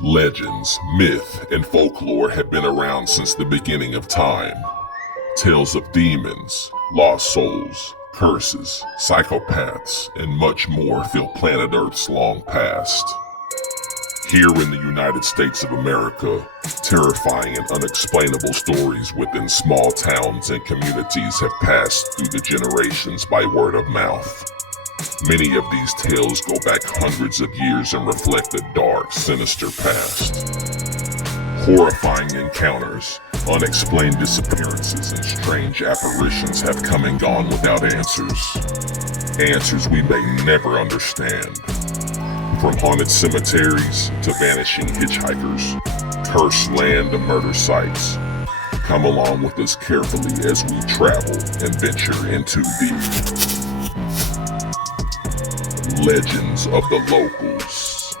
Legends, myth, and folklore have been around since the beginning of time. Tales of demons, lost souls, curses, psychopaths, and much more fill planet Earth's long past. Here in the United States of America, terrifying and unexplainable stories within small towns and communities have passed through the generations by word of mouth. Many of these tales go back hundreds of years and reflect a dark, sinister past. Horrifying encounters, unexplained disappearances, and strange apparitions have come and gone without answers. Answers we may never understand. From haunted cemeteries to vanishing hitchhikers, cursed land to murder sites. Come along with us carefully as we travel and venture into the legends of the locals.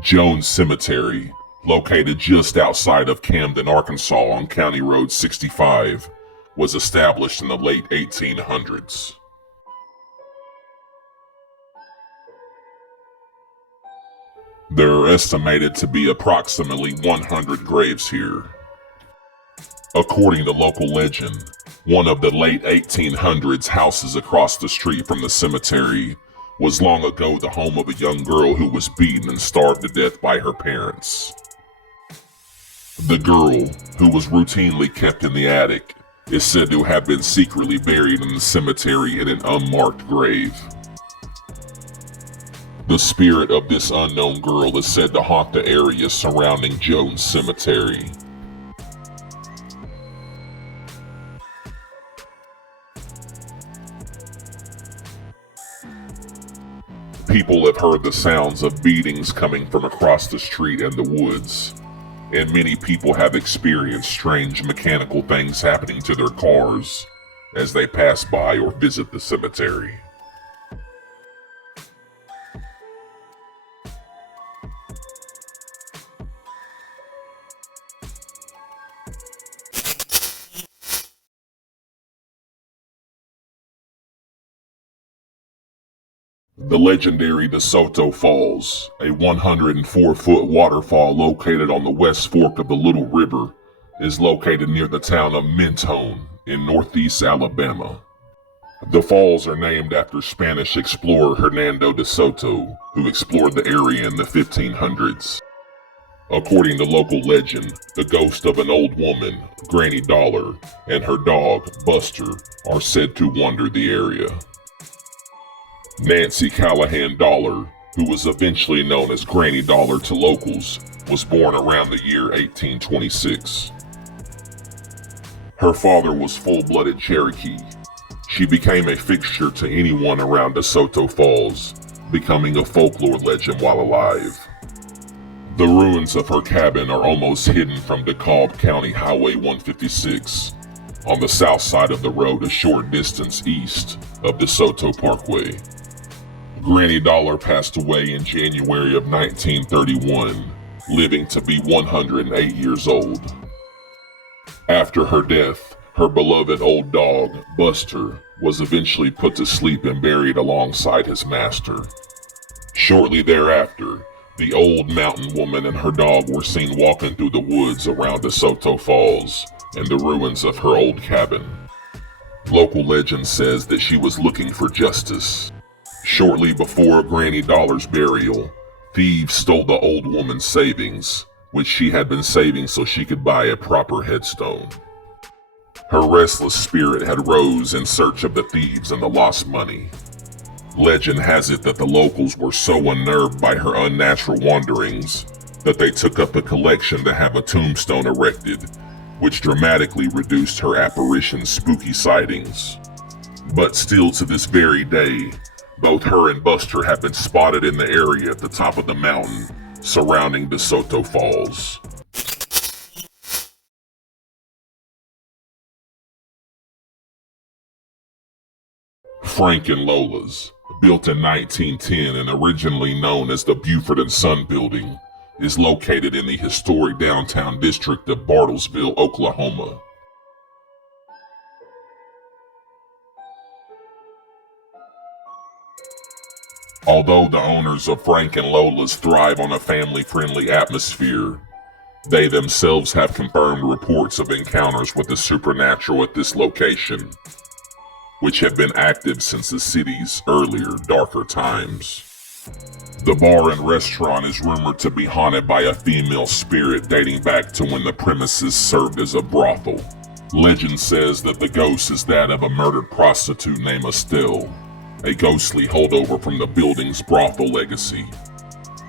Jones Cemetery, located just outside of Camden, Arkansas on County Road 65, was established in the late 1800s. There are estimated to be approximately 100 graves here. According to local legend, one of the late 1800s houses across the street from the cemetery was long ago the home of a young girl who was beaten and starved to death by her parents. The girl, who was routinely kept in the attic, is said to have been secretly buried in the cemetery in an unmarked grave. The spirit of this unknown girl is said to haunt the area surrounding Jones Cemetery. People have heard the sounds of beatings coming from across the street and the woods, and many people have experienced strange mechanical things happening to their cars as they pass by or visit the cemetery. The legendary DeSoto Falls, a 104-foot waterfall located on the west fork of the Little River, is located near the town of Mentone in northeast Alabama. The falls are named after Spanish explorer Hernando de Soto, who explored the area in the 1500s. According to local legend, the ghost of an old woman, Granny Dollar, and her dog, Buster, are said to wander the area. Nancy Callahan Dollar, who was eventually known as Granny Dollar to locals, was born around the year 1826. Her father was full-blooded Cherokee. She became a fixture to anyone around DeSoto Falls, becoming a folklore legend while alive. The ruins of her cabin are almost hidden from DeKalb County Highway 156, on the south side of the road a short distance east of DeSoto Parkway. Granny Dollar passed away in January of 1931, living to be 108 years old. After her death, her beloved old dog, Buster, was eventually put to sleep and buried alongside his master. Shortly thereafter, the old mountain woman and her dog were seen walking through the woods around DeSoto Falls and the ruins of her old cabin. Local legend says that she was looking for justice. Shortly before Granny Dollar's burial, thieves stole the old woman's savings, which she had been saving so she could buy a proper headstone. Her restless spirit had rose in search of the thieves and the lost money. Legend has it that the locals were so unnerved by her unnatural wanderings that they took up a collection to have a tombstone erected, which dramatically reduced her apparition's spooky sightings. But still to this very day, both her and Buster have been spotted in the area at the top of the mountain surrounding DeSoto Falls. Frank and Lola's, built in 1910 and originally known as the Buford and Son Building, is located in the historic downtown district of Bartlesville, Oklahoma. Although the owners of Frank and Lola's thrive on a family-friendly atmosphere, they themselves have confirmed reports of encounters with the supernatural at this location, which have been active since the city's earlier, darker times. The bar and restaurant is rumored to be haunted by a female spirit dating back to when the premises served as a brothel. Legend says that the ghost is that of a murdered prostitute named Estelle, a ghostly holdover from the building's brothel legacy.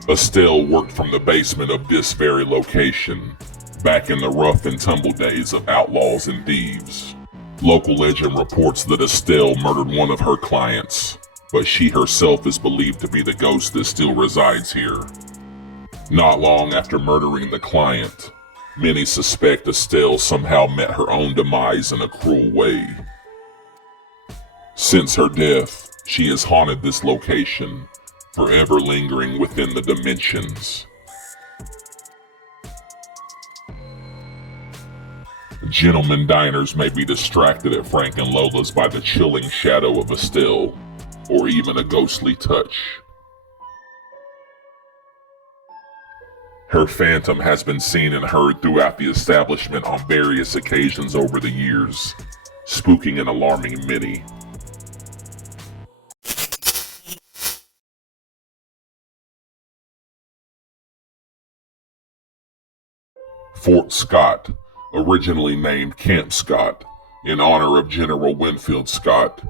Estelle worked from the basement of this very location, back in the rough and tumble days of outlaws and thieves. Local legend reports that Estelle murdered one of her clients, but she herself is believed to be the ghost that still resides here. Not long after murdering the client, many suspect Estelle somehow met her own demise in a cruel way. Since her death, she has haunted this location, forever lingering within the dimensions. Gentlemen diners may be distracted at Frank and Lola's by the chilling shadow of Estelle, or even a ghostly touch. Her phantom has been seen and heard throughout the establishment on various occasions over the years, spooking and alarming many. Fort Scott, originally named Camp Scott, in honor of General Winfield Scott,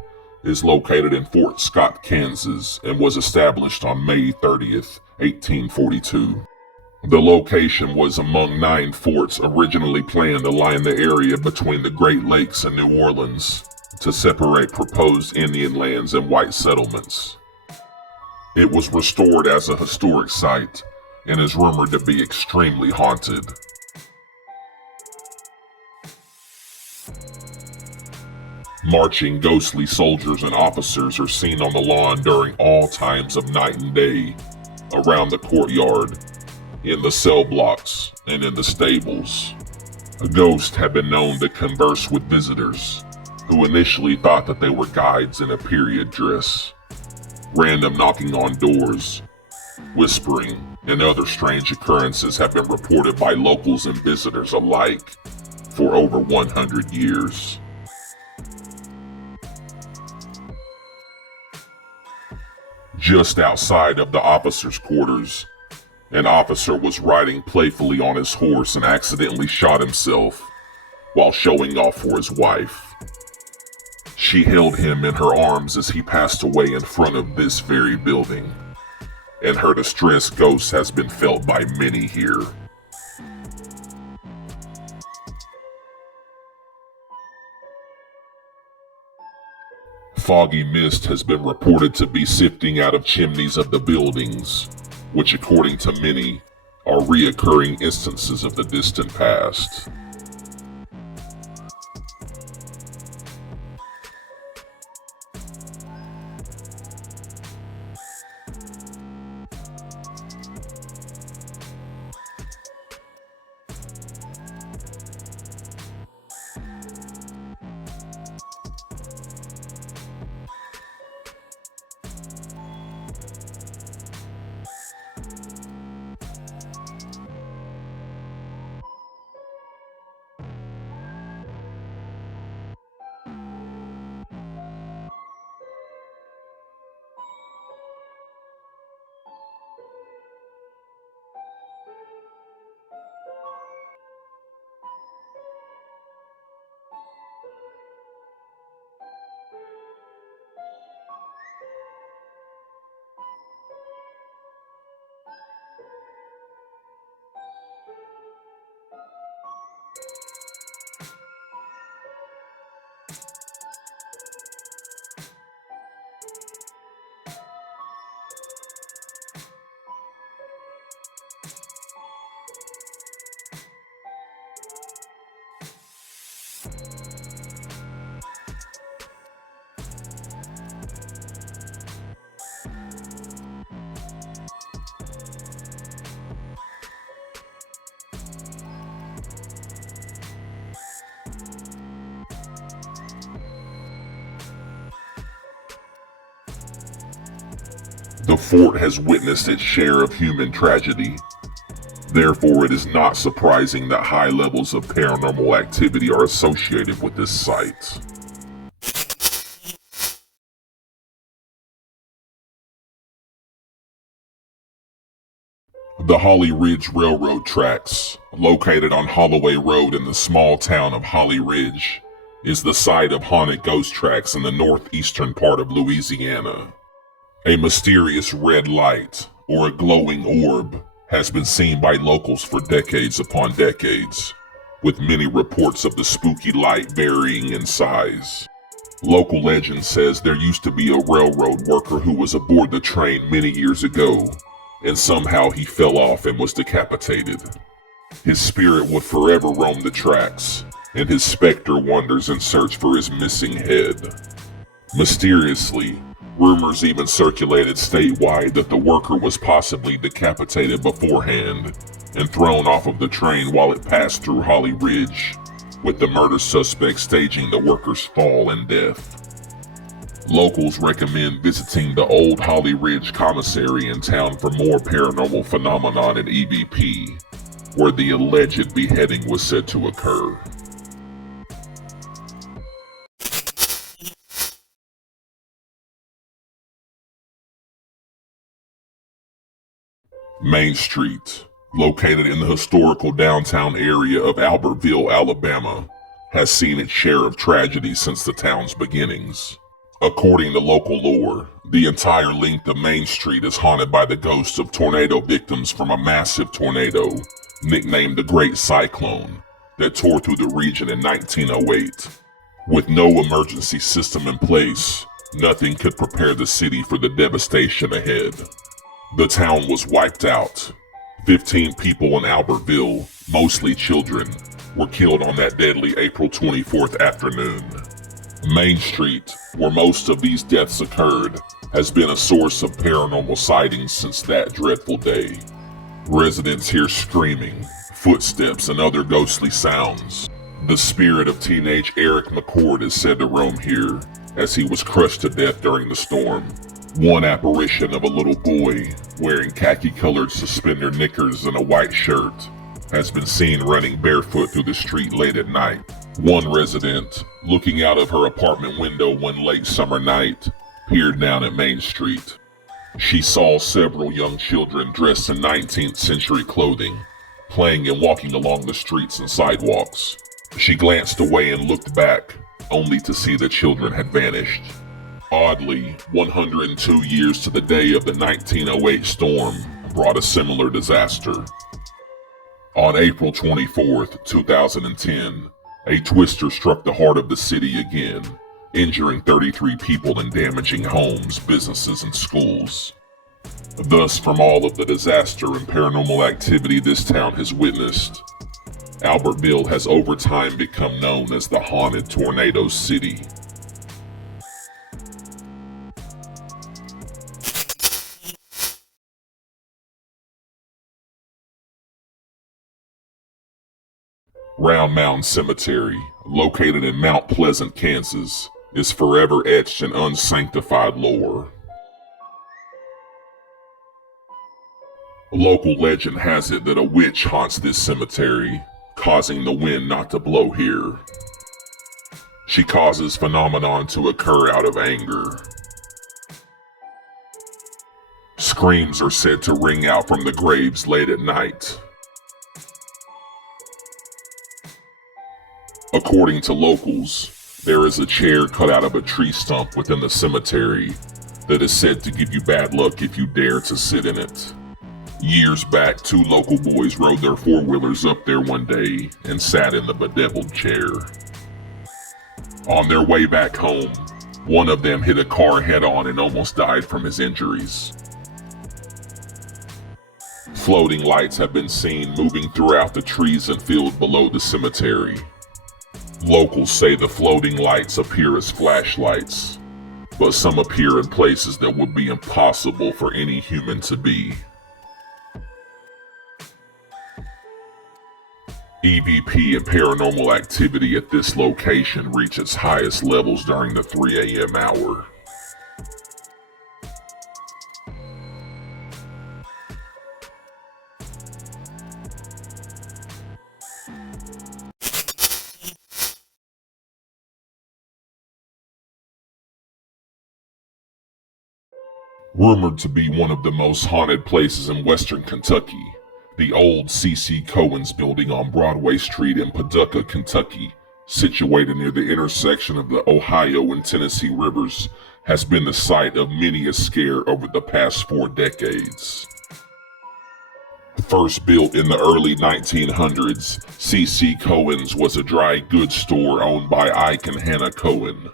is located in Fort Scott, Kansas, and was established on May 30th, 1842. The location was among 9 forts originally planned to line the area between the Great Lakes and New Orleans to separate proposed Indian lands and white settlements. It was restored as a historic site and is rumored to be extremely haunted. Marching ghostly soldiers and officers are seen on the lawn during all times of night and day, around the courtyard, in the cell blocks, and in the stables. A ghost had been known to converse with visitors, who initially thought that they were guides in a period dress. Random knocking on doors, whispering, and other strange occurrences have been reported by locals and visitors alike for over 100 years. Just outside of the officers' quarters, an officer was riding playfully on his horse and accidentally shot himself while showing off for his wife. She held him in her arms as he passed away in front of this very building, and her distressed ghost has been felt by many here. Foggy mist has been reported to be sifting out of chimneys of the buildings, which according to many are reoccurring instances of the distant past. The fort has witnessed its share of human tragedy. Therefore, it is not surprising that high levels of paranormal activity are associated with this site. The Holly Ridge Railroad tracks, located on Holloway Road in the small town of Holly Ridge, is the site of haunted ghost tracks in the northeastern part of Louisiana. A mysterious red light, or a glowing orb, has been seen by locals for decades upon decades, with many reports of the spooky light varying in size. Local legend says there used to be a railroad worker who was aboard the train many years ago, and somehow he fell off and was decapitated. His spirit would forever roam the tracks, and his specter wanders in search for his missing head. Mysteriously, rumors even circulated statewide that the worker was possibly decapitated beforehand and thrown off of the train while it passed through Holly Ridge, with the murder suspect staging the worker's fall and death. Locals recommend visiting the old Holly Ridge Commissary in town for more paranormal phenomenon in EVP, where the alleged beheading was said to occur. Main Street, located in the historical downtown area of Albertville, Alabama, has seen its share of tragedy since the town's beginnings. According to local lore, the entire length of Main Street is haunted by the ghosts of tornado victims from a massive tornado, nicknamed the Great Cyclone, that tore through the region in 1908. With no emergency system in place, nothing could prepare the city for the devastation ahead. The town was wiped out. 15 people in Albertville, mostly children, were killed on that deadly April 24th afternoon. Main Street, where most of these deaths occurred, has been a source of paranormal sightings since that dreadful day. Residents hear screaming, footsteps, and other ghostly sounds. The spirit of teenage Eric McCord is said to roam here, as he was crushed to death during the storm. One apparition of a little boy, wearing khaki-colored suspender knickers and a white shirt, has been seen running barefoot through the street late at night. One resident, looking out of her apartment window one late summer night, peered down at Main Street. She saw several young children dressed in 19th century clothing, playing and walking along the streets and sidewalks. She glanced away and looked back, only to see the children had vanished. Oddly, 102 years to the day of the 1908 storm brought a similar disaster. On April 24th, 2010, a twister struck the heart of the city again, injuring 33 people and damaging homes, businesses, and schools. Thus, from all of the disaster and paranormal activity this town has witnessed, Albertville has over time become known as the Haunted Tornado City. Round Mound Cemetery, located in Mount Pleasant, Kansas, is forever etched in unsanctified lore. Local legend has it that a witch haunts this cemetery, causing the wind not to blow here. She causes phenomenon to occur out of anger. Screams are said to ring out from the graves late at night. According to locals, there is a chair cut out of a tree stump within the cemetery that is said to give you bad luck if you dare to sit in it. Years back, two local boys rode their four-wheelers up there one day and sat in the bedeviled chair. On their way back home, one of them hit a car head-on and almost died from his injuries. Floating lights have been seen moving throughout the trees and field below the cemetery. Locals say the floating lights appear as flashlights, but some appear in places that would be impossible for any human to be. EVP and paranormal activity at this location reach its highest levels during the 3 a.m. hour. Rumored to be one of the most haunted places in western Kentucky, the old C.C. Cohen's building on Broadway Street in Paducah, Kentucky, situated near the intersection of the Ohio and Tennessee rivers, has been the site of many a scare over the past 4 decades. First built in the early 1900s, C.C. Cohen's was a dry goods store owned by Ike and Hannah Cohen.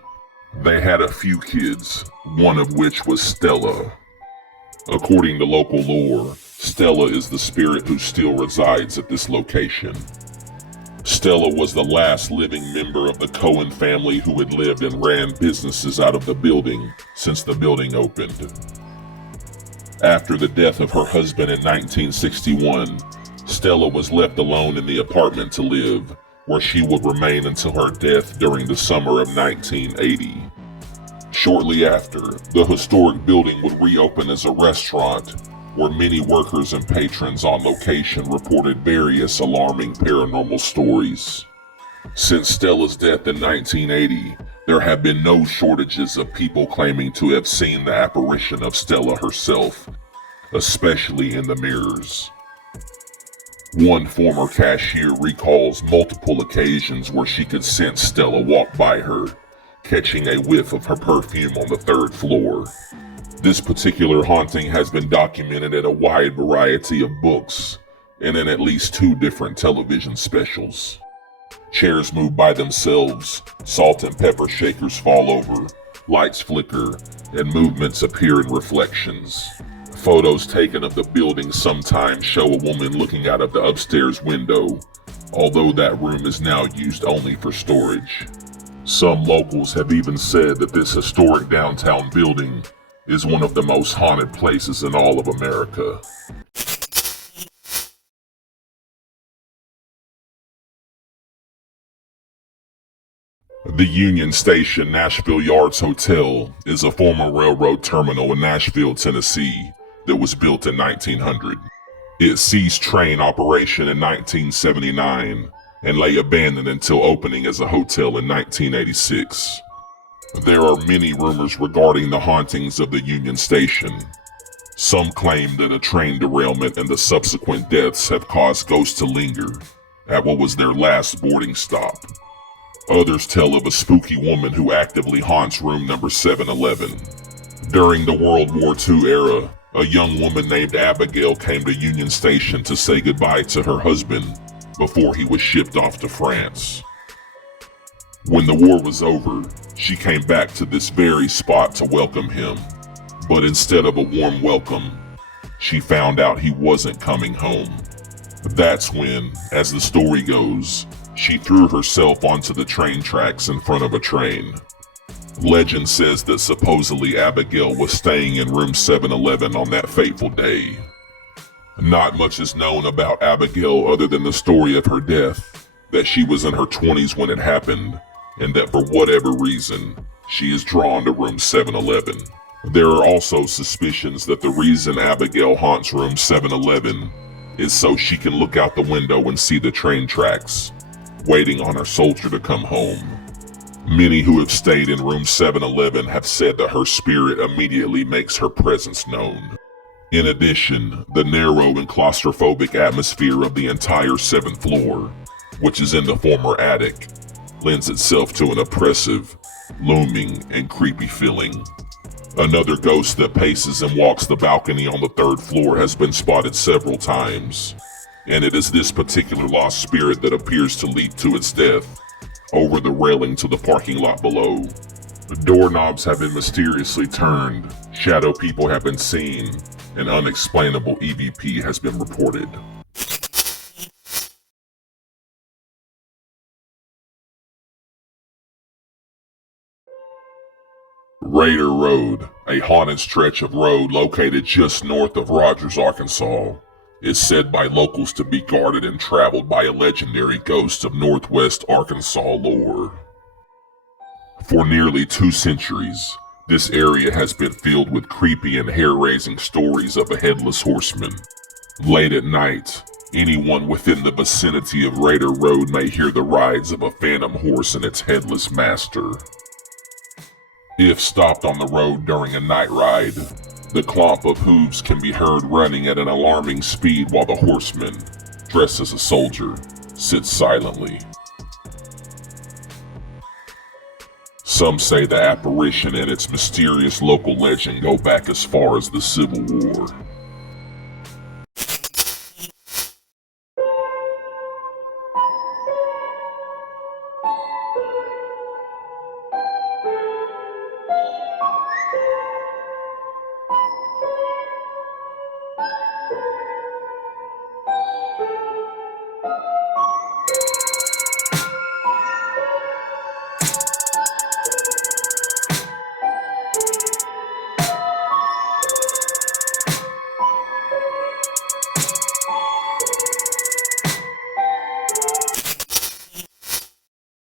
They had a few kids, one of which was Stella. According to local lore, Stella is the spirit who still resides at this location. Stella was the last living member of the Cohen family who had lived and ran businesses out of the building since the building opened. After the death of her husband in 1961, Stella was left alone in the apartment to live, where she would remain until her death during the summer of 1980. Shortly after, the historic building would reopen as a restaurant, where many workers and patrons on location reported various alarming paranormal stories. Since Stella's death in 1980, there have been no shortages of people claiming to have seen the apparition of Stella herself, especially in the mirrors. One former cashier recalls multiple occasions where she could sense Stella walk by her, catching a whiff of her perfume on the 3rd floor. This particular haunting has been documented in a wide variety of books and in at least 2 different television specials. Chairs move by themselves, salt and pepper shakers fall over, lights flicker, and movements appear in reflections. Photos taken of the building sometimes show a woman looking out of the upstairs window, although that room is now used only for storage. Some locals have even said that this historic downtown building is one of the most haunted places in all of America. The Union Station Nashville Yards Hotel is a former railroad terminal in Nashville, Tennessee that was built in 1900. It ceased train operation in 1979 and lay abandoned until opening as a hotel in 1986. There are many rumors regarding the hauntings of the Union Station. Some claim that a train derailment and the subsequent deaths have caused ghosts to linger at what was their last boarding stop. Others tell of a spooky woman who actively haunts room number 711. During the World War II era, a young woman named Abigail came to Union Station to say goodbye to her husband before he was shipped off to France. When the war was over, she came back to this very spot to welcome him, but instead of a warm welcome, she found out he wasn't coming home. That's when, as the story goes, she threw herself onto the train tracks in front of a train. Legend says that supposedly Abigail was staying in room 711 on that fateful day. Not much is known about Abigail other than the story of her death, that she was in her 20s when it happened, and that for whatever reason, she is drawn to room 711. There are also suspicions that the reason Abigail haunts room 711 is so she can look out the window and see the train tracks, waiting on her soldier to come home. Many who have stayed in room 711 have said that her spirit immediately makes her presence known. In addition, the narrow and claustrophobic atmosphere of the entire 7th floor, which is in the former attic, lends itself to an oppressive, looming, and creepy feeling. Another ghost that paces and walks the balcony on the 3rd floor has been spotted several times, and it is this particular lost spirit that appears to leap to its death over the railing to the parking lot below. Doorknobs have been mysteriously turned, shadow people have been seen, and unexplainable EVP has been reported. RADER Road, a haunted stretch of road located just north of Rogers, Arkansas, is said by locals to be guarded and traveled by a legendary ghost of Northwest Arkansas lore. For nearly 2 centuries, this area has been filled with creepy and hair-raising stories of a headless horseman. Late at night, anyone within the vicinity of RADER Road may hear the rides of a phantom horse and its headless master. If stopped on the road during a night ride, The clomp of hooves can be heard running at an alarming speed while the horseman, dressed as a soldier, sits silently. Some say the apparition and its mysterious local legend go back as far as the Civil War.